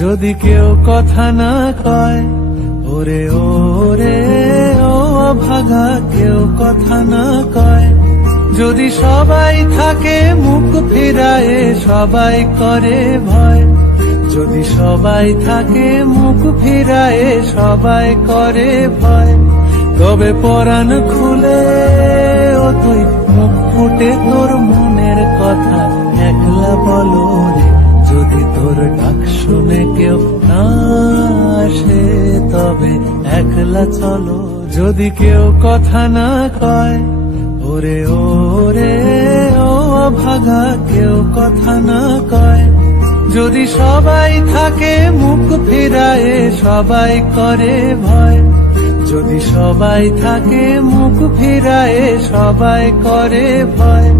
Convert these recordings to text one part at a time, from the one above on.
যদি কেউ কথা না কয়, ওরে ওরে ও ভাগা কেউ কথা না কয়। যদি সবাই থাকে মুখ ফিরায়ে সবাই করে ভয়, যদি সবাই থাকে মুখ ফিরায়ে সবাই করে ভয়, তবে পরাণ খুলে ও তুই মুখ ফুটে তোর মনের কথা একলা বলো রে। যদি তোর ডাক শুনে কেউ না আসে তবে একলা চলো। যদি কেউ কথা না কয়, ওরে ওরে ও ভাগা কেউ কথা না কয়। যদি সবাই থাকে মুখ ফিরায়ে সবাই করে ভয়, যদি সবাই থাকে মুখ ফিরায়ে সবাই করে ভয়,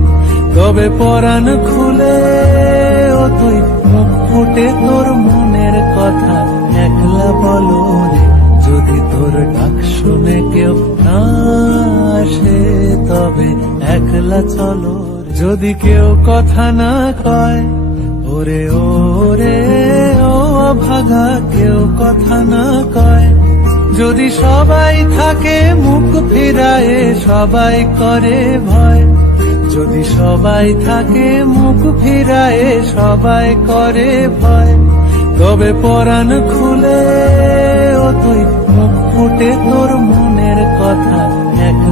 তবে পরাণ খুলে ও তুই মুখ ফুটে তোর মনের কথা একলা বলো রে। যদি তোর ডাক শুনে কেউ না আসে তবে একলা চলো। যদি কেউ কথা না কয়, ওরে ওরে ও ভাগা কেউ কথা না কয়। যদি সবাই থাকে মুখ ফিরায়ে সবাই করে ভয়, যদি সবাই থাকে মুখ ফিরায়ে সবাই করে ভয়, তবে পরাণ খুলে ও তুই মুখ ফুটে তোর মনের কথা একলা